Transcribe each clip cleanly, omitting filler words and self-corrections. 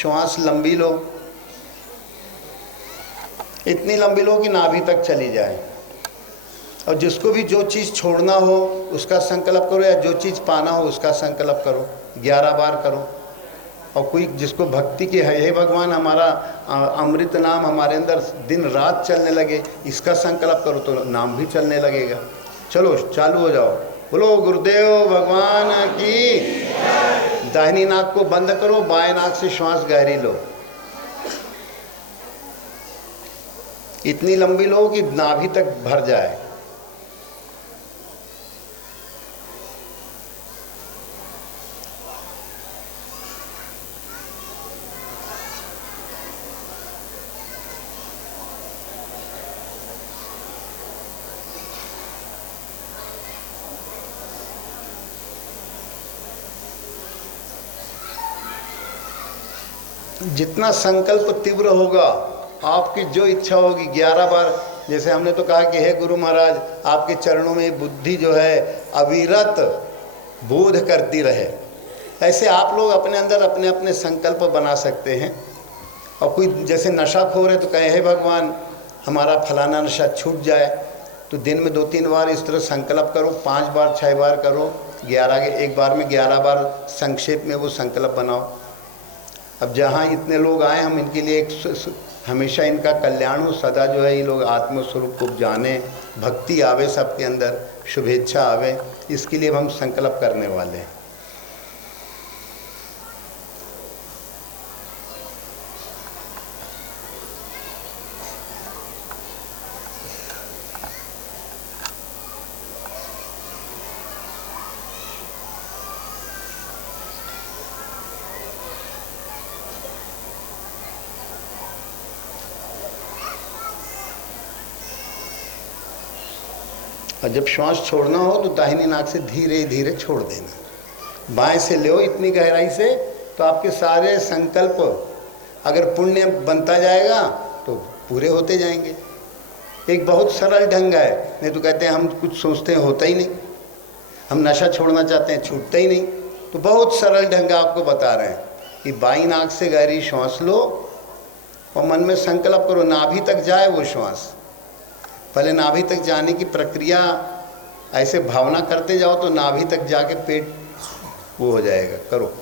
श्वास लंबी लो, इतनी लंबी लो कि नाभि तक चली जाए। और जिसको भी जो चीज़ छोड़ना हो उसका संकल्प करो, या जो चीज़ पाना हो उसका संकल्प करो। 11 बार करो। और कोई जिसको भक्ति की है, हे भगवान हमारा अमृत नाम हमारे अंदर दिन रात चलने लगे, इसका संकल्प करो तो नाम भी चलने लगेगा। चलो चालू हो जाओ। बोलो गुरुदेव भगवान की। दाहिनी नाक को बंद करो, बाएं नाक से श्वास गहरी लो, इतनी लंबी लो कि नाभि तक भर जाए। जितना संकल्प तीव्र होगा, आपकी जो इच्छा होगी 11 बार। जैसे हमने तो कहा कि हे गुरु महाराज, आपके चरणों में बुद्धि जो है अविरत बोध करती रहे, ऐसे आप लोग अपने अंदर अपने अपने संकल्प बना सकते हैं। और कोई जैसे नशाखोर है तो कहे हे भगवान हमारा फलाना नशा छूट जाए, तो दिन में 2-3 बार इस तरह संकल्प करो, 5 बार 6 बार करो, 11 के एक बार में 11 बार संक्षेप में वो संकल्प बनाओ। अब जहाँ इतने लोग आए, हम इनके लिए एक हमेशा इनका कल्याण हो, सदा जो है ये लोग आत्मस्वरूप को जाने, भक्ति आवे सबके अंदर, शुभेच्छा आवे, इसके लिए हम संकल्प करने वाले हैं। और जब श्वास छोड़ना हो तो दाहिनी नाक से धीरे धीरे छोड़ देना, बाएं से लो इतनी गहराई से, तो आपके सारे संकल्प अगर पुण्य बनता जाएगा तो पूरे होते जाएंगे। एक बहुत सरल ढंग है, नहीं तो कहते हैं हम कुछ सोचते हैं होता ही नहीं, हम नशा छोड़ना चाहते हैं छूटता ही नहीं। तो बहुत सरल ढंग आपको बता रहे हैं कि बाईं नाक से गहरी श्वास लो और मन में संकल्प करो नाभि तक जाए वो श्वास। पहले नाभि तक जाने की प्रक्रिया ऐसे भावना करते जाओ तो नाभि तक जाके पेट वो हो जाएगा। करो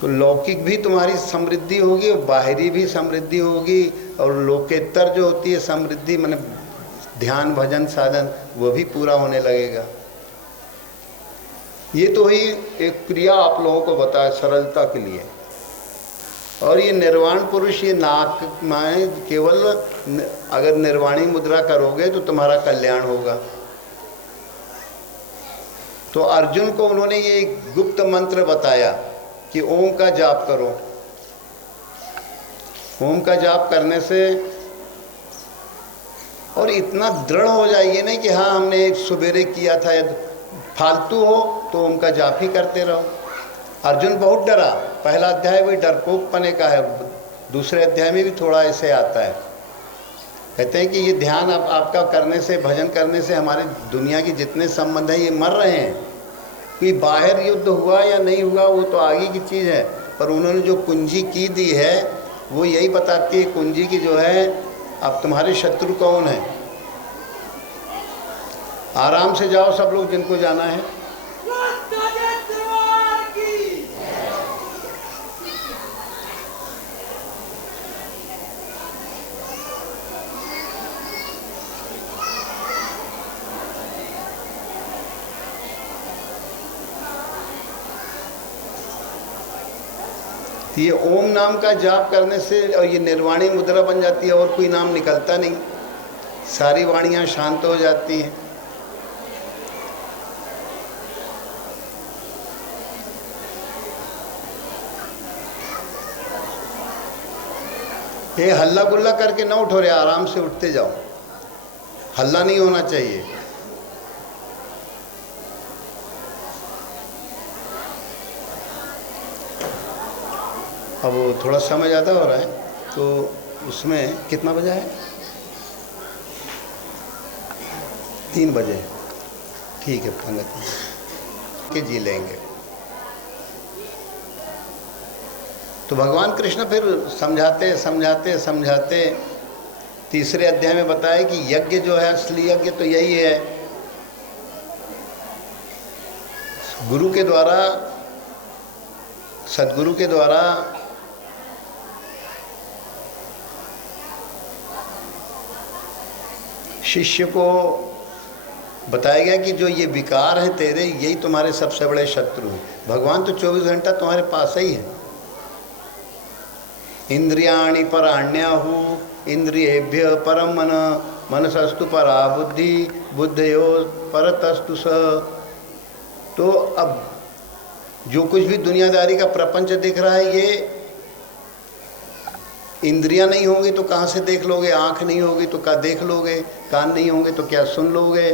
तो लौकिक भी तुम्हारी समृद्धि होगी और बाहरी भी समृद्धि होगी, और लोकेतर जो होती है समृद्धि माने ध्यान भजन साधन, वो भी पूरा होने लगेगा। ये तो ही एक क्रिया आप लोगों को बताया सरलता के लिए। और ये निर्वाण पुरुष, ये नाक में केवल अगर निर्वाणी मुद्रा करोगे तो तुम्हारा कल्याण होगा। तो अर्जुन को उन्होंने ये गुप्त मंत्र बताया कि ओम का जाप करो। ओम का जाप करने से और इतना दृढ़ हो जाइए नहीं कि हाँ हमने एक सवेरे किया था, फालतू हो तो ओम का जाप ही करते रहो। अर्जुन बहुत डरा, पहला अध्याय भी डरपोक पने का है, दूसरे अध्याय में भी थोड़ा ऐसे आता है। कहते हैं कि ये ध्यान आपका करने से, भजन करने से हमारे दुनिया के जितने संबंध हैं ये मर रहे हैं। कोई बाहर युद्ध हुआ या नहीं हुआ वो तो आगे की चीज़ है, पर उन्होंने जो कुंजी की दी है वो यही बताती है कुंजी की जो है अब तुम्हारे शत्रु कौन है। आराम से जाओ सब लोग जिनको जाना है। ये ओम नाम का जाप करने से और ये निर्वाणी मुद्रा बन जाती है, और कोई नाम निकलता नहीं, सारी वाणियाँ शांत हो जाती हैं। ये हल्ला गुल्ला करके ना उठो रे, आराम से उठते जाओ, हल्ला नहीं होना चाहिए। अब थोड़ा समय ज़्यादा हो रहा है तो उसमें कितना बजा है? 3 बजे, ठीक है पंगत के जी लेंगे। तो भगवान कृष्ण फिर समझाते समझाते समझाते तीसरे अध्याय में बताया कि यज्ञ जो है, असली यज्ञ तो यही है, गुरु के द्वारा, सद्गुरु के द्वारा शिष्य को बताया गया कि जो ये विकार हैं तेरे, यही तुम्हारे सबसे बड़े शत्रु हैं। भगवान तो 24 घंटा तुम्हारे पास ही है। इंद्रियाणि पराण्याहु इंद्रियेभ्य परम मन, मनसस्तु परा बुद्धि, बुद्धयो परतस्तु स। तो अब जो कुछ भी दुनियादारी का प्रपंच दिख रहा है, ये इंद्रियां नहीं होंगी तो कहाँ से देख लोगे, आँख नहीं होगी तो क्या देख लोगे, कान नहीं होंगे तो क्या सुन लोगे।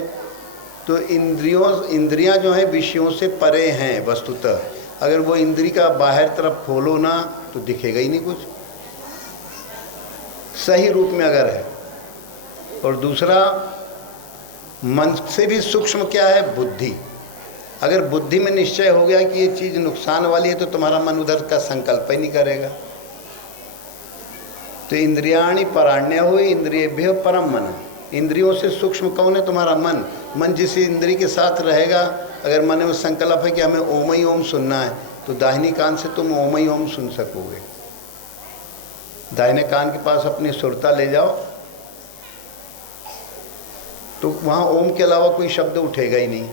तो इंद्रियां जो है विषयों से परे हैं वस्तुतः। अगर वो इंद्री का बाहर तरफ खोलो ना तो दिखेगा ही नहीं कुछ, सही रूप में अगर है। और दूसरा, मन से भी सूक्ष्म क्या है, बुद्धि। अगर बुद्धि में निश्चय हो गया कि ये चीज़ नुकसान वाली है तो तुम्हारा मन उधर का संकल्प ही नहीं करेगा। तो इंद्रियाणि पराण्य हुई इंद्रियेभ्य परम मन। इंद्रियों से सूक्ष्म कौन है, तुम्हारा मन। मन जिस इंद्री के साथ रहेगा, अगर मन में संकल्प है कि हमें ओम ही ओम सुनना है, तो दाहिनी कान से तुम ओम ही ओम सुन सकोगे। दाहिने कान के पास अपनी सुरता ले जाओ तो वहाँ ओम के अलावा कोई शब्द उठेगा ही नहीं।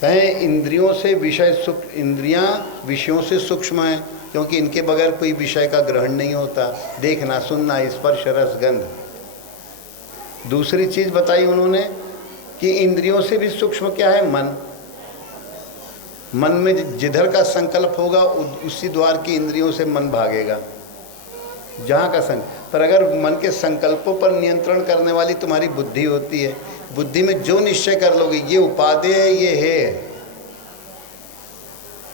कहें इंद्रियों से विषय इंद्रियां विषयों से सूक्ष्म हैं, क्योंकि इनके बगैर कोई विषय का ग्रहण नहीं होता। देखना, सुनना, स्पर्श, रस, गंध। दूसरी चीज़ बताई उन्होंने कि इंद्रियों से भी सूक्ष्म क्या है, मन। मन में जिधर का संकल्प होगा उसी द्वार की इंद्रियों से मन भागेगा, जहाँ का संकल्प। पर अगर मन के संकल्पों पर नियंत्रण करने वाली तुम्हारी बुद्धि होती है, बुद्धि में जो निश्चय कर लोगे ये उपादेय है, ये है,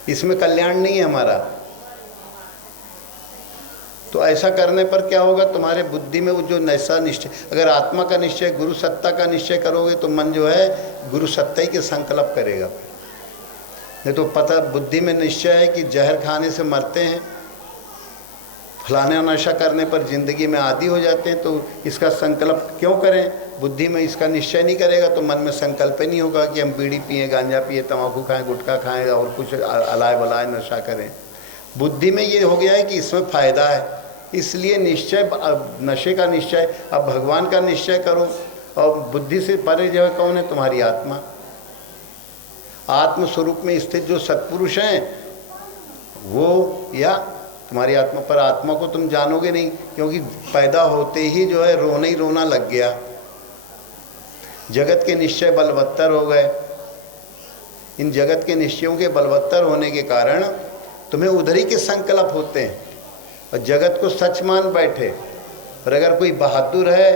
इसमें कल्याण नहीं है हमारा, तो ऐसा करने पर क्या होगा, तुम्हारे बुद्धि में वो जो नैसा निश्चय, अगर आत्मा का निश्चय, गुरु सत्ता का निश्चय करोगे तो मन जो है गुरु सत्ता ही के संकल्प करेगा। नहीं तो पता बुद्धि में निश्चय है कि जहर खाने से मरते हैं, फलाना नशा करने पर ज़िंदगी में आदी हो जाते हैं, तो इसका संकल्प क्यों करें। बुद्धि में इसका निश्चय नहीं करेगा तो मन में संकल्प ही नहीं होगा कि हम बीड़ी पिएं, गांजा पिए, तंबाकू खाएं, गुटखा खाएं और कुछ अलाय बलाय नशा करें। बुद्धि में ये हो गया है कि इसमें फ़ायदा है, इसलिए निश्चय, नशे का निश्चय। अब भगवान का निश्चय करो। और बुद्धि से परे जो है कौन है, तुम्हारी आत्मा। आत्म स्वरूप में स्थित जो सत्पुरुष हैं वो, या तुम्हारी आत्मा। पर आत्मा को तुम जानोगे नहीं, क्योंकि पैदा होते ही जो है रोना ही रोना लग गया। जगत के निश्चय बलवत्तर हो गए। इन जगत के निश्चयों के बलवत्तर होने के कारण तुम्हें उधर ही के संकल्प होते हैं और जगत को सच मान बैठे। और अगर कोई बहादुर है,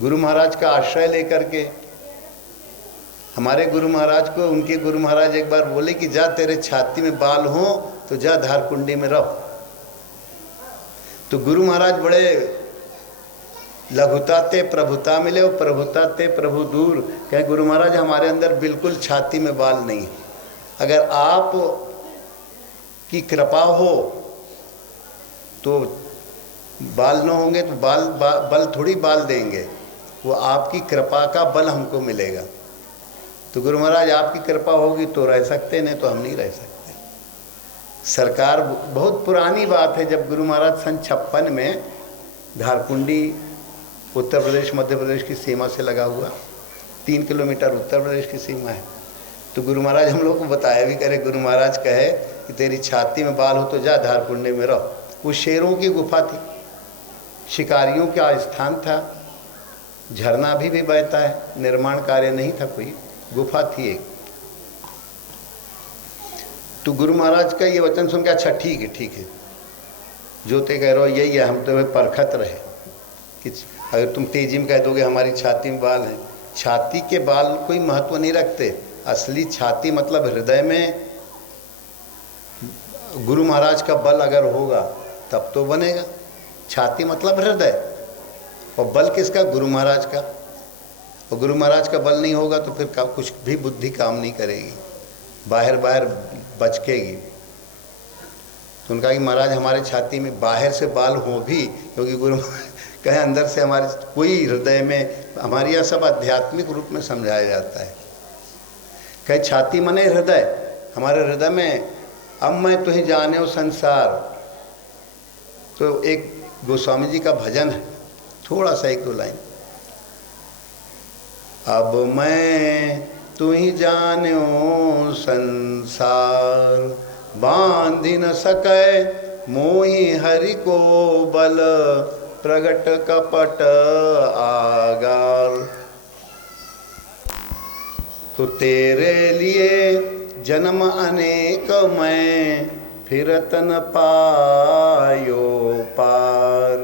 गुरु महाराज का आश्रय लेकर के, हमारे गुरु महाराज को, उनके गुरु महाराज एक बार बोले कि जा तेरे छाती में बाल हो तो जा धारकुंडी में रहो। तो गुरु महाराज बड़े लघुता ते प्रभुता मिले और प्रभुता ते प्रभु दूर। कहें गुरु महाराज हमारे अंदर बिल्कुल छाती में बाल नहीं है। अगर आप की कृपा हो तो बाल न होंगे तो बल थोड़ी बाल देंगे, वो आपकी कृपा का बल हमको मिलेगा। तो गुरु महाराज आपकी कृपा होगी तो रह सकते, नहीं तो हम नहीं रह सकते। सरकार, बहुत पुरानी बात है, जब गुरु महाराज सन 56 में, धारकुंडी उत्तर प्रदेश मध्य प्रदेश की सीमा से लगा हुआ, 3 किलोमीटर उत्तर प्रदेश की सीमा है। तो गुरु महाराज हम लोग को बताया भी करे, गुरु महाराज कहे कि तेरी छाती में बाल हो तो जा धारकुंडी में रहो। वो शेरों की गुफा थी, शिकारियों का स्थान था, झरना भी बहता है, निर्माण कार्य नहीं था, कोई गुफा थी एक। तो गुरु महाराज का ये वचन सुन के, अच्छा ठीक है, जो ते कह रहे हो यही है, हम तुम्हें परखत रहे कि अगर तुम तेजी में कह दोगे हमारी छाती में बाल हैं, छाती के बाल कोई महत्व नहीं रखते। असली छाती मतलब हृदय में गुरु महाराज का बल अगर होगा तब तो बनेगा। छाती मतलब हृदय, और बल किसका, गुरु महाराज का। और गुरु महाराज का बल नहीं होगा तो फिर कुछ भी बुद्धि काम नहीं करेगी। बाहर बाहर बचकेगी। तो उनका कि महाराज हमारे छाती में बाहर से बाल हो भी, क्योंकि गुरु कहे अंदर से हमारे कोई हृदय में, हमारे यहाँ सब आध्यात्मिक रूप में समझाया जाता है। कहे छाती मने हृदय, हमारे हृदय में अब मैं तुझे जाने हो संसार। तो एक गोस्वामी जी का भजन है, थोड़ा सा एक दो लाइन। अब मैं तुझे जान्यो संसार, बांधि न सकै मोहि हरि को बल, प्रगट कपट आगार। तो तेरे लिए जन्म अनेक मैं, फिरत न पायो पार।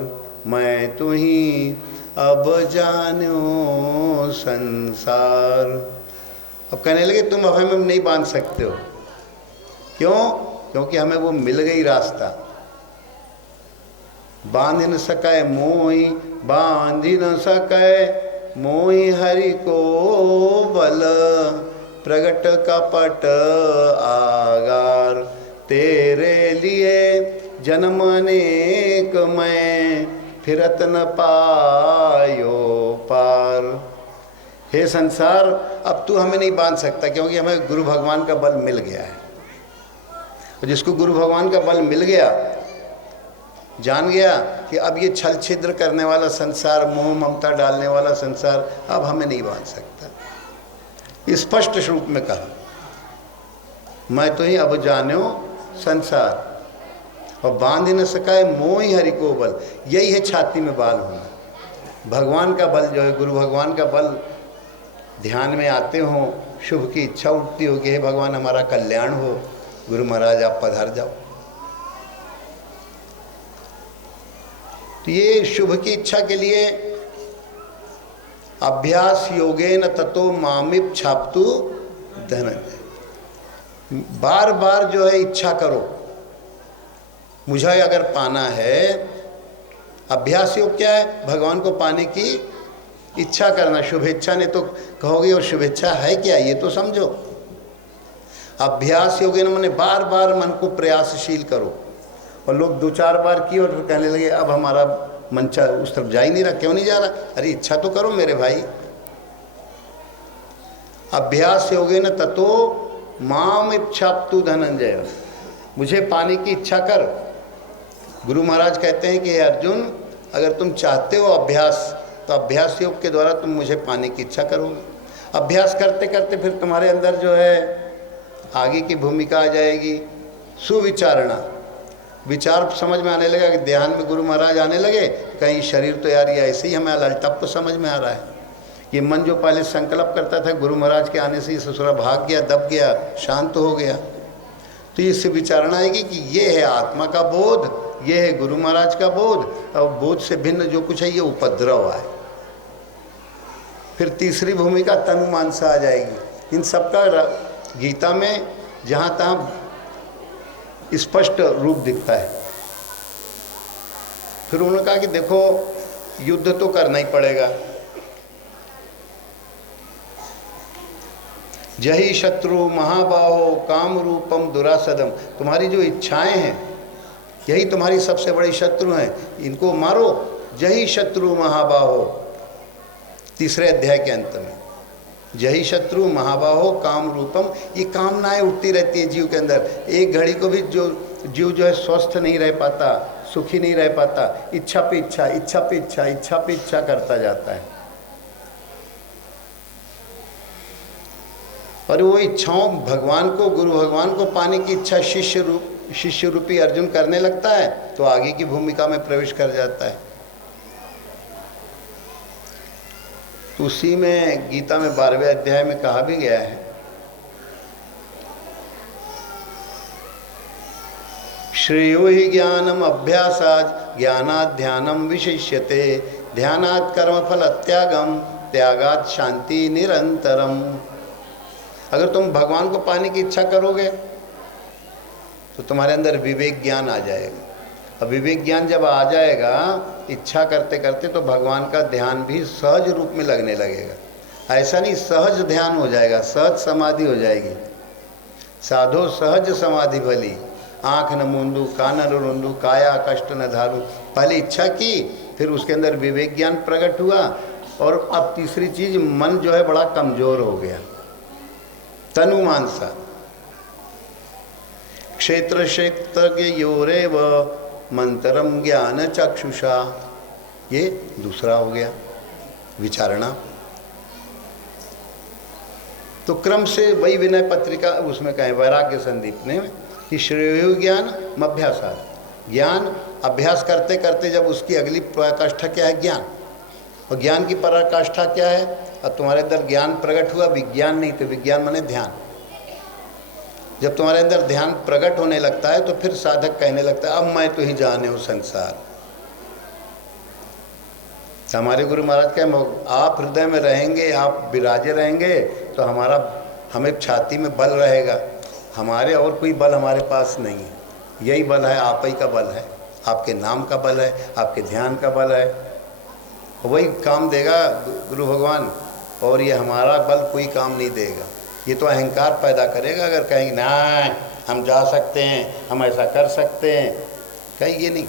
मैं तुही अब जान्यो संसार। अब कहने लगे तुम अब हमें नहीं बांध सकते हो। क्यों? क्योंकि हमें वो मिल गई रास्ता। बांध न सकै मोहि, बांधि न सकै मोहि हरि को बल, प्रगट कपट आगार। तेरे लिए जन्म अनेक मैं, फिरत न पायो पार। हे संसार, अब तू हमें नहीं बांध सकता, क्योंकि हमें गुरु भगवान का बल मिल गया है। और जिसको गुरु भगवान का बल मिल गया, जान गया कि अब ये छल छिद्र करने वाला संसार, मोह ममता डालने वाला संसार अब हमें नहीं बांध सकता। स्पष्ट रूप में कहा, मैं तो ही अब जान्यो संसार, और बांध न सका मोहि हरि को बल। यही है छाती में बाल होना। भगवान का बल जो है, गुरु भगवान का बल ध्यान में आते हो, शुभ की इच्छा उठती हो कि हे भगवान हमारा कल्याण हो, गुरु महाराज आप पधार जाओ। तो ये शुभ की इच्छा के लिए अभ्यास योगेन ततो मामिप छाप्तु धनंजय। बार बार जो है इच्छा करो, मुझे अगर पाना है। अभ्यास योग क्या है? भगवान को पाने की इच्छा करना। शुभेच्छा ने तो कहोगे, और शुभेच्छा है क्या ये तो समझो। अभ्यास योगेन माने बार बार मन को प्रयासशील करो। और लोग दो चार बार किए और फिर कहने लगे अब हमारा मन उस तरफ जा ही नहीं रहा। क्यों नहीं जा रहा? अरे इच्छा तो करो मेरे भाई। अभ्यास योगेन ततो माम इच्छाप्तु धनंजय। मुझे पाने की इच्छा कर। गुरु महाराज कहते हैं कि अर्जुन, अगर तुम चाहते हो अभ्यास, तो अभ्यास योग के द्वारा तुम मुझे पाने की इच्छा करोगे। अभ्यास करते करते फिर तुम्हारे अंदर जो है आगे की भूमिका आ जाएगी सुविचारणा। विचार समझ में आने लगा कि ध्यान में गुरु महाराज आने लगे, कहीं शरीर तो यार ये ऐसे ही हमें अल्टप तो समझ में आ रहा है। ये मन जो पहले संकल्प करता था, गुरु महाराज के आने से ही ससुरा भाग गया, दब गया, शांत हो गया। तो इससे विचारणा आएगी कि ये है आत्मा का बोध, ये है गुरु महाराज का बोध, और बोध से भिन्न जो कुछ है ये उपद्रव है। फिर तीसरी भूमिका तनु मानसा आ जाएगी। इन सबका गीता में जहाँ तहाँ स्पष्ट रूप दिखता है। फिर उन्होंने कहा कि देखो युद्ध तो करना ही पड़ेगा। जही शत्रु महाबाहो काम रूपम दुरासदम। तुम्हारी जो इच्छाएं हैं यही तुम्हारी सबसे बड़ी शत्रु हैं, इनको मारो। जही शत्रु महाबाहो, तीसरे अध्याय के अंत में। जही शत्रु महाबाहो काम रूपम। ये कामनाएं उठती रहती है जीव के अंदर। एक घड़ी को भी जो जीव जो है स्वस्थ नहीं रह पाता, सुखी नहीं रह पाता। इच्छा पे इच्छा, इच्छा पे इच्छा, इच्छा पे इच्छा करता जाता है। और वो इच्छाओं भगवान को, गुरु भगवान को पाने की इच्छा शिष्य रूपी अर्जुन करने लगता है, तो आगे की भूमिका में प्रवेश कर जाता है। तो उसी में गीता में 12वें अध्याय में कहा भी गया है, श्रेयो हि ज्ञानम अभ्यासात् ज्ञानात् ध्यानम विशिष्यते, ध्यानात् कर्म फल त्यागम, त्यागात् शांति निरंतरम। अगर तुम भगवान को पाने की इच्छा करोगे तो तुम्हारे अंदर विवेक ज्ञान आ जाएगा। अब विवेक ज्ञान जब आ जाएगा इच्छा करते करते, तो भगवान का ध्यान भी सहज रूप में लगने लगेगा। ऐसा नहीं, सहज ध्यान हो जाएगा, सहज समाधि हो जाएगी। साधो सहज समाधि भली, आँख न मूंदू कान न रुंदू काया कष्ट न धारू। पहले इच्छा की, फिर उसके अंदर विवेक ज्ञान प्रकट हुआ, और अब तीसरी चीज मन जो है बड़ा कमजोर हो गया, तनु मानसा। क्षेत्र क्षेत्र योरेव मंतरम ज्ञान चक्षुषा, ये दूसरा हो गया विचारणा। तो क्रम से वही विनय पत्रिका उसमें कहें वैराग्य संदीपने में कि श्रेयो ज्ञान अभ्यासात, ज्ञान अभ्यास करते करते जब उसकी अगली पराकाष्ठा क्या है, ज्ञान। और ज्ञान की पराकाष्ठा क्या है, अब तुम्हारे अंदर ज्ञान प्रकट हुआ, विज्ञान नहीं तो विज्ञान माने ध्यान। जब तुम्हारे अंदर ध्यान प्रकट होने लगता है तो फिर साधक कहने लगता है अब मैं तो ही जाने हूँ संसार। हमारे गुरु महाराज कहे आप हृदय में रहेंगे, आप विराजे रहेंगे तो हमें छाती में बल रहेगा, हमारे और कोई बल हमारे पास नहीं है, यही बल है, आप ही का बल है, आपके नाम का बल है, आपके ध्यान का बल है, वही काम देगा गुरु भगवान। और ये हमारा बल कोई काम नहीं देगा, ये तो अहंकार पैदा करेगा। अगर कहेंगे ना हम जा सकते हैं, हम ऐसा कर सकते हैं, कहेंगे नहीं।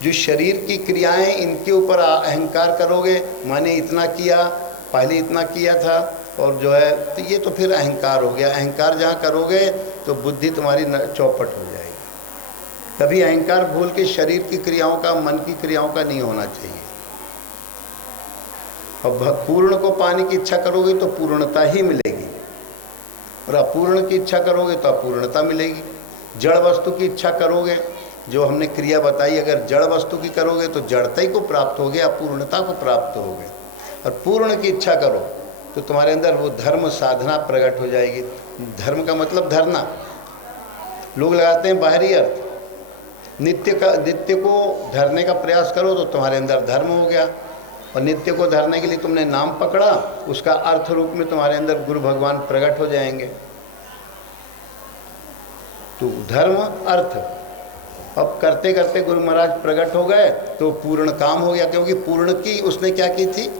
जो शरीर की क्रियाएं इनके ऊपर अहंकार करोगे, मैंने इतना किया, पहले इतना किया था, और जो है तो ये तो फिर अहंकार हो गया। अहंकार जहाँ करोगे तो बुद्धि तुम्हारी चौपट हो जाएगी। कभी अहंकार भूल के शरीर की क्रियाओं का, मन की क्रियाओं का नहीं होना चाहिए। और पूर्ण को पाने की इच्छा करोगे तो पूर्णता ही मिलेगी, और अपूर्ण की इच्छा करोगे तो अपूर्णता मिलेगी। जड़ वस्तु की इच्छा करोगे, जो हमने क्रिया बताई, अगर जड़ वस्तु की करोगे तो जड़ता ही को प्राप्त होगे, अपूर्णता को प्राप्त होगे। और पूर्ण की इच्छा करो तो तुम्हारे अंदर वो धर्म साधना प्रकट हो जाएगी। धर्म का मतलब धरना, लोग लगाते हैं बाहरी अर्थ। नित्य को धरने का प्रयास करो तो तुम्हारे अंदर धर्म हो गया, और नित्य को धरने के लिए तुमने नाम पकड़ा, उसका अर्थ रूप में तुम्हारे अंदर गुरु भगवान प्रकट हो जाएंगे। तो धर्म अर्थ अब करते करते गुरु महाराज प्रकट हो गए तो पूर्ण काम हो गया, क्योंकि पूर्ण की उसने क्या की थी,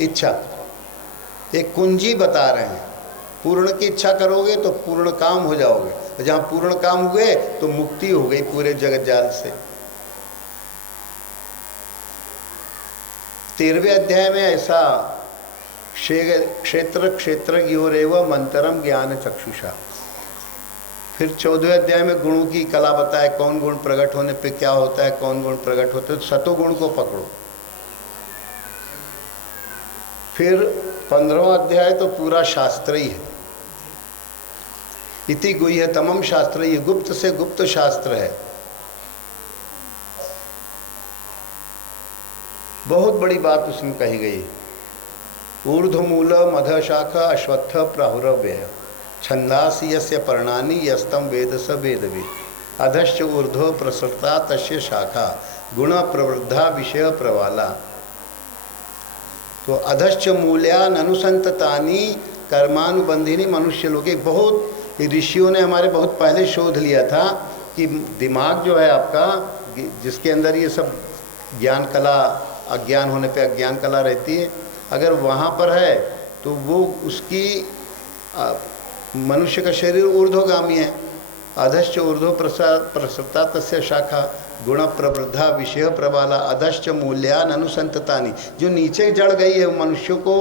इच्छा। एक कुंजी बता रहे हैं, पूर्ण की इच्छा करोगे तो पूर्ण काम हो जाओगे। जहाँ पूर्ण काम हुए तो मुक्ति हो गई पूरे जगत जाल से। 13वें अध्याय में ऐसा क्षेत्र क्षेत्रज्ञोरेव मंतरम ज्ञान चक्षुषा। फिर 14वें अध्याय में गुणों की कला बताए, कौन गुण प्रकट होने पे क्या होता है, कौन गुण प्रकट होते हैं। सतोगुण को पकड़ो। फिर 15वां अध्याय तो पूरा शास्त्र ही है। इति गुह्यतमम शास्त्र, ये गुप्त से गुप्त शास्त्र है। बहुत बड़ी बात उसमें कही गई। ऊर्ध्वमूल मध शाखा अश्वत्थ प्राहुरव्यय छंदासी यस्य पर्णानि यस्तम वेद स वेदविद अधश्च ऊर्ध्व प्रसृता तस्य शाखा गुण प्रवृद्धा विषय प्रवाला। तो अधश्च मूल्यान अनुसंततानि कर्मानुबंधिनी मनुष्य लोके। बहुत ऋषियों ने हमारे बहुत पहले शोध लिया था कि दिमाग जो है आपका, जिसके अंदर ये सब ज्ञान कला, अज्ञान होने पे अज्ञान कला रहती है, अगर वहाँ पर है तो वो उसकी मनुष्य का शरीर ऊर्ध्वगामी है। अधश्च ऊर्ध्व प्रसृता तस्य शाखा गुण प्रवृद्धा विषय प्रबाला अधश्च मूल्यान अनुसंततानि। जो नीचे जड़ गई है मनुष्यों को,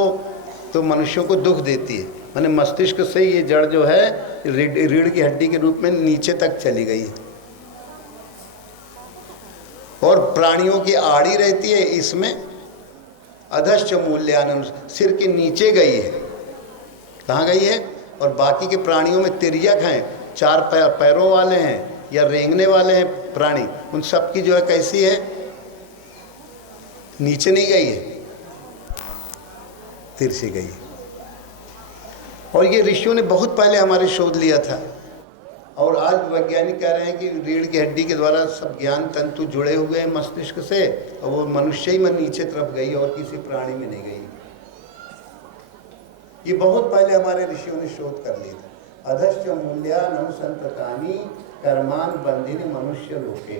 तो मनुष्यों को दुख देती है। माने मस्तिष्क से ये जड़ जो है रीढ़ की हड्डी के रूप में नीचे तक चली गई है, और प्राणियों की आड़ी रहती है इसमें। अधश्च मूल्यान, सिर के नीचे गई है। कहाँ गई है? और बाकी के प्राणियों में तिर्यक हैं, 4 पैरों वाले हैं या रेंगने वाले हैं प्राणी, उन सब की जो है कैसी है, नीचे नहीं गई है, तिरछी गई है। और ये ऋषियों ने बहुत पहले हमारे शोध लिया था, और आज वैज्ञानिक कह रहे हैं कि रीढ़ की हड्डी के द्वारा सब ज्ञान तंतु जुड़े हुए हैं मस्तिष्क से, और वो मनुष्य ही में नीचे तरफ गई और किसी प्राणी में नहीं गई। ये बहुत पहले हमारे ऋषियों ने शोध कर लिया था। अधश्च मूल्यान अनुसंततानि कर्मान बंधिनी मनुष्य लोके।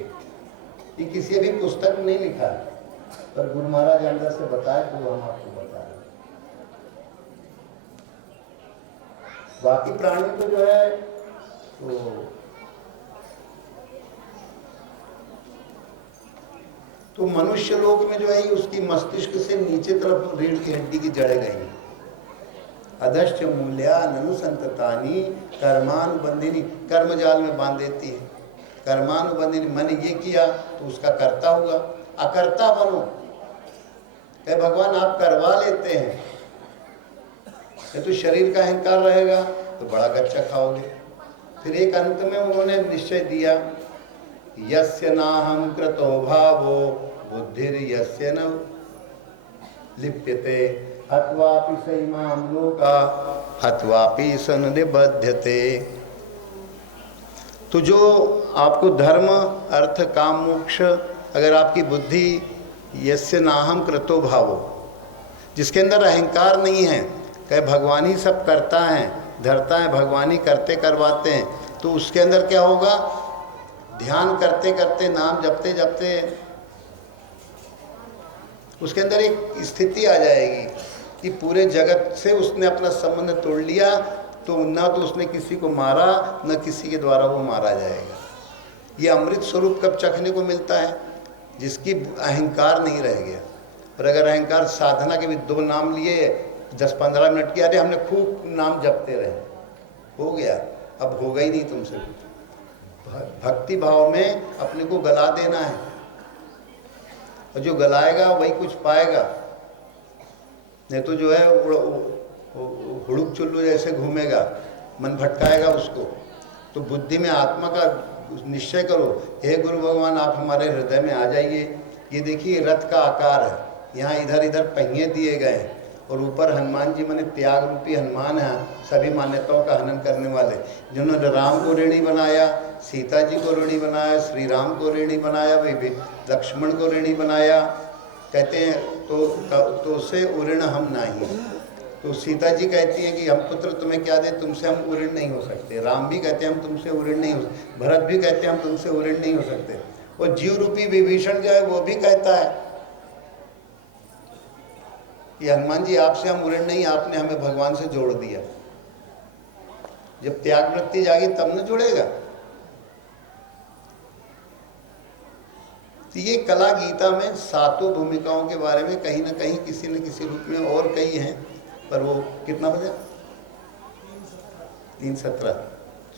ये किसी भी पुस्तक में नहीं लिखा है, पर गुरु महाराज अंदर से बताए तो हम आपको बता रहे। बाकी प्राणी तो जो है तो मनुष्य लोक में जो है उसकी मस्तिष्क से नीचे तरफ रीढ़ की हड्डी की जड़ें गई। अधश्च मूल्या ननु संततानी कर्मानुबंधिनी, कर्म जाल में बांध देती है। कर्मानुबंधिनी, मैंने ये किया तो उसका कर्ता हुआ, अकर्ता बनो। कहे भगवान आप करवा लेते हैं, ये तो शरीर का अहंकार रहेगा तो बड़ा कच्चा खाओगे। फिर एक अंत में उन्होंने निश्चय दिया, यस्य नाहं कृतो भावो बुद्धिर यस्य न लिप्यते हत्वापि सैमां लोका हत्वापि सन्निबध्यते। तो जो आपको धर्म अर्थ काम मोक्ष, अगर आपकी बुद्धि यस्य नाहं कृतो भावो, जिसके अंदर अहंकार नहीं है, कहे भगवान ही सब करता है धरता है, भगवान ही करते करवाते हैं, तो उसके अंदर क्या होगा, ध्यान करते करते नाम जपते जपते उसके अंदर एक स्थिति आ जाएगी कि पूरे जगत से उसने अपना संबंध तोड़ लिया, तो ना तो उसने किसी को मारा न किसी के द्वारा वो मारा जाएगा। ये अमृत स्वरूप कब चखने को मिलता है, जिसकी अहंकार नहीं रह गया। पर अगर अहंकार साधना के भी 2 नाम लिए 10-15 मिनट की, अरे हमने खूब नाम जपते रहे, हो गया, अब होगा ही नहीं तुमसे कुछ। भक्ति भाव में अपने को गला देना है, और जो गलाएगा वही कुछ पाएगा, नहीं तो जो है हुड़ुक चुल्लू जैसे घूमेगा, मन भटकाएगा उसको। तो बुद्धि में आत्मा का निश्चय करो, हे गुरु भगवान आप हमारे हृदय में आ जाइए। ये देखिए रथ का आकार है, यहाँ इधर इधर पहिए दिए गए हैं, और ऊपर हनुमान जी माने त्याग रूपी हनुमान है, सभी मान्यताओं का हनन करने वाले, जिन्होंने राम को ऋणी बनाया, सीता जी को ऋणी बनाया, श्री राम को ऋणी बनाया, भी लक्ष्मण को ऋणी बनाया। कहते हैं तो से उऋण हम नहीं। तो सीता जी कहती है कि हम पुत्र तुम्हें क्या दे, तुमसे हम उऋण नहीं हो सकते। राम भी कहते हैं हम तुमसे उऋण नहीं हो सकते, भरत भी कहते हैं हम तुमसे उऋण नहीं हो सकते, और जीव रूपी विभीषण जो है वो भी कहता है कि हनुमान जी आपसे हम उऋण नहीं, आपने हमें भगवान से जोड़ दिया। जब त्याग वृत्ति जागी तब न जुड़ेगा। तो ये कला गीता में 7 भूमिकाओं के बारे में कहीं ना कहीं किसी न किसी रूप में और कई हैं, पर वो कितना बजा 3:17।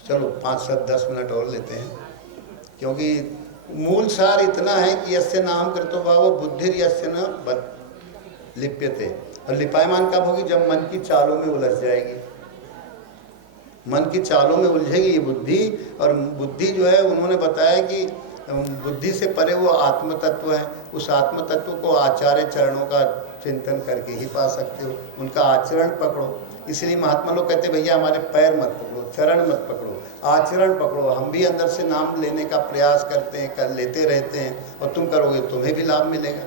चलो 5-10 मिनट और लेते हैं, क्योंकि मूल सार इतना है कि यस्य नाम कृतो भावो बुद्धिर यस्य न लिप्यते। और लिपायमान कब होगी, जब मन की चालों में उलझ जाएगी, मन की चालों में उलझेगी ये बुद्धि। और बुद्धि जो है उन्होंने बताया कि बुद्धि से परे वो आत्म तत्व है, उस आत्म तत्व को आचार्य चरणों का चिंतन करके ही पा सकते हो, उनका आचरण पकड़ो। इसलिए महात्मा लोग कहते भैया हमारे पैर मत पकड़ो, चरण मत पकड़ो, आचरण पकड़ो। हम भी अंदर से नाम लेने का प्रयास करते हैं, कर लेते रहते हैं, और तुम करोगे तुम्हें भी लाभ मिलेगा।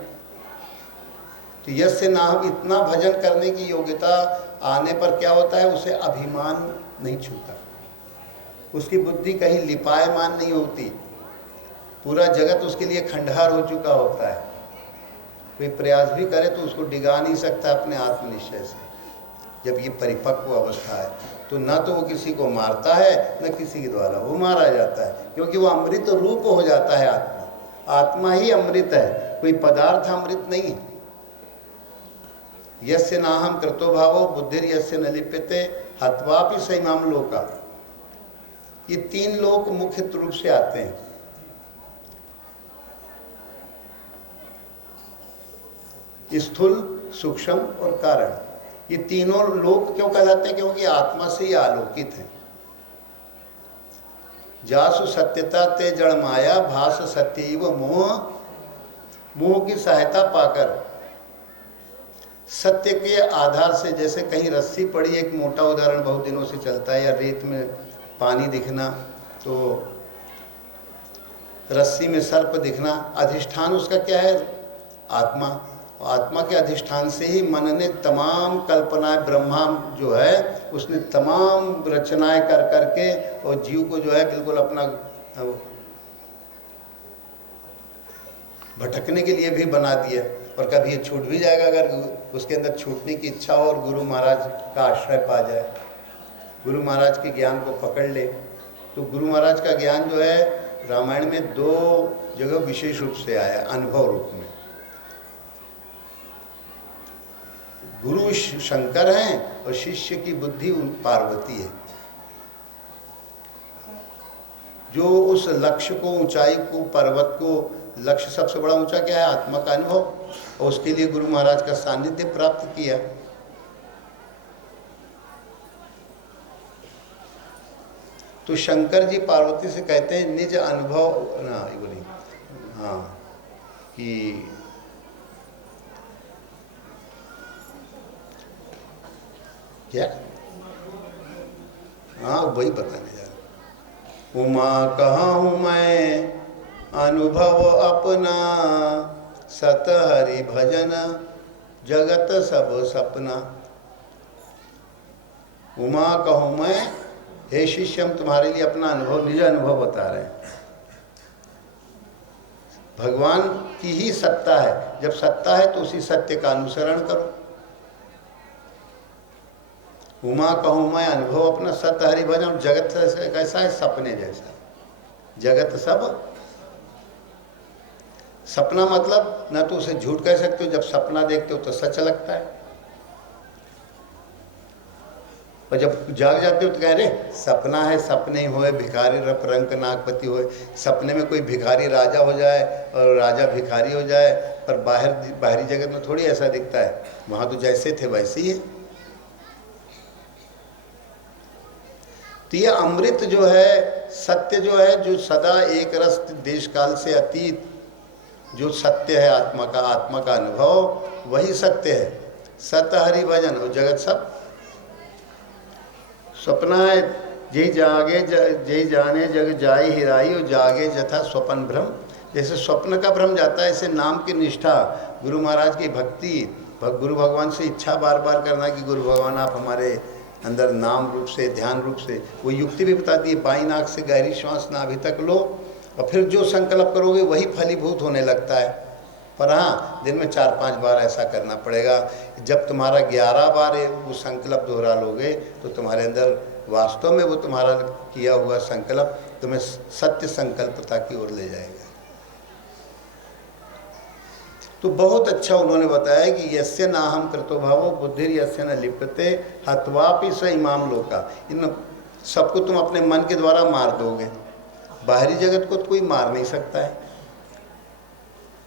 तो यस्य नाम, इतना भजन करने की योग्यता आने पर क्या होता है, उसे अभिमान नहीं छूता, उसकी बुद्धि कहीं लिपायमान नहीं होती, पूरा जगत उसके लिए खंडहर हो चुका होता है। कोई प्रयास भी करे तो उसको डिगा नहीं सकता अपने आत्मनिश्चय से। जब ये परिपक्व अवस्था है तो ना तो वो किसी को मारता है, न किसी के द्वारा वो मारा जाता है, क्योंकि वो अमृत रूप हो जाता है। आत्मा, आत्मा ही अमृत है, कोई पदार्थ अमृत नहीं है। यस्य नाहं कृतो भावो बुद्धिर यस्य न लिप्यते हत्वापि सैमाम लोका। ये 3 लोक मुख्य रूप से आते हैं। स्थूल, सूक्ष्म और कारण, ये तीनों लोक क्यों कहलाते हैं, क्योंकि आत्मा से ही आलोकित है। जासु सत्यता ते जड़ माया भास सत्यव मोह, मोह की सहायता पाकर सत्य के आधार से, जैसे कहीं रस्सी पड़ी, एक मोटा उदाहरण बहुत दिनों से चलता है, या रेत में पानी दिखना, तो रस्सी में सर्प दिखना, अधिष्ठान उसका क्या है, आत्मा। आत्मा के अधिष्ठान से ही मन ने तमाम कल्पनाएं, ब्रह्मा जो है उसने तमाम रचनाएं कर करके और जीव को जो है बिल्कुल अपना भटकने के लिए भी बना दिया। और कभी ये छूट भी जाएगा अगर उसके अंदर छूटने की इच्छा हो और गुरु महाराज का आश्रय पा जाए। गुरु महाराज के ज्ञान को पकड़ ले। तो गुरु महाराज का ज्ञान जो है रामायण में 2 जगह विशेष रूप से आया, अनुभव रूप में। गुरु शंकर हैं और शिष्य की बुद्धि पार्वती है। जो उस लक्ष्य को, ऊंचाई को, पर्वत को, लक्ष्य सबसे बड़ा ऊंचा क्या है? आत्मा का अनुभव, और उसके लिए गुरु महाराज का सानिध्य प्राप्त किया। तो शंकर जी पार्वती से कहते हैं निज अनुभव ना, बोली हाँ कि क्या, हाँ वही बताने जा रहा। उमा कहा हूँ मैं अनुभव अपना, सत हरि भजन जगत सब सपना। उमा कहूँ मैं, हे शिष्य हम तुम्हारे लिए अपना अनुभव, निज अनुभव बता रहे हैं। भगवान की ही सत्ता है, जब सत्ता है तो उसी सत्य का अनुसरण करो। उमा कहूँ मैं अनुभव अपना, सत हरि भजन, जगत कैसा है? सपने जैसा। जगत सब सपना, मतलब न तो उसे झूठ कह सकते हो, जब सपना देखते हो तो सच लगता है, और जब जाग जाते हो तो कह रहे सपना है, सपने होए भिखारी रप रंक नागपति होए। सपने में कोई भिखारी राजा हो जाए और राजा भिखारी हो जाए, पर बाहरी जगत में थोड़ी ऐसा दिखता है, वहाँ तो जैसे थे वैसे ही है। तो ये अमृत जो है, सत्य जो है, जो सदा एक रस देश काल से अतीत जो सत्य है आत्मा का अनुभव, वही सत्य है। सत हरि भजन और जगत सब सपना है। जय जागे जय जाने जग जाई हिराई, और जागे जथा स्वपन भ्रम। जैसे स्वप्न का भ्रम जाता है, ऐसे नाम की निष्ठा, गुरु महाराज की भक्ति, गुरु भगवान से इच्छा बार बार करना कि गुरु भगवान आप हमारे अंदर नाम रूप से, ध्यान रूप से। वो युक्ति भी बताती है, बाई नाक से गहरी श्वास नाभि तक लो, और फिर जो संकल्प करोगे वही फलीभूत होने लगता है। पर हाँ, दिन में 4-5 बार ऐसा करना पड़ेगा। जब तुम्हारा 11 बार वो संकल्प दोहरा लोगे तो तुम्हारे अंदर वास्तव में वो तुम्हारा किया हुआ संकल्प तुम्हें सत्य संकल्पता की ओर ले जाएगा। तो बहुत अच्छा उन्होंने बताया कि यस्य नाहम कृतो भावो बुद्धिर यस्य न लिप्यते हत्वापि स इमाम लोका। इन सबको तुम अपने मन के द्वारा मार दोगे, बाहरी जगत को तो कोई मार नहीं सकता है,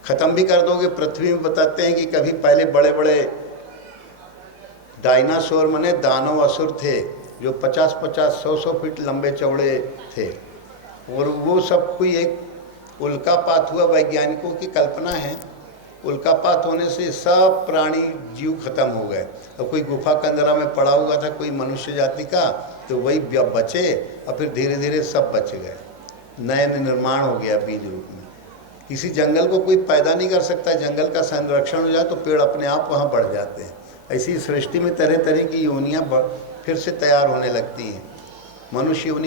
खत्म भी कर दोगे। पृथ्वी में बताते हैं कि कभी पहले बड़े बड़े डायनासोर माने दानव असुर थे, जो 50-50, 100-100 फीट लंबे चौड़े थे, और वो सब कोई एक उल्कापात हुआ। वैज्ञानिकों की कल्पना है, उल्कापात होने से सब प्राणी जीव खत्म हो गए, और कोई गुफा कंदरा में पड़ा हुआ था कोई मनुष्य जाति का, तो वही बचे, और फिर धीरे धीरे सब बच गए, नए निर्माण हो गया बीज रूप में। किसी जंगल को कोई पैदा नहीं कर सकता, जंगल का संरक्षण हो जाए तो पेड़ अपने आप वहाँ बढ़ जाते हैं। ऐसी सृष्टि में तरह तरह की योनियाँ फिर से तैयार होने लगती हैं। मनुष्य योनि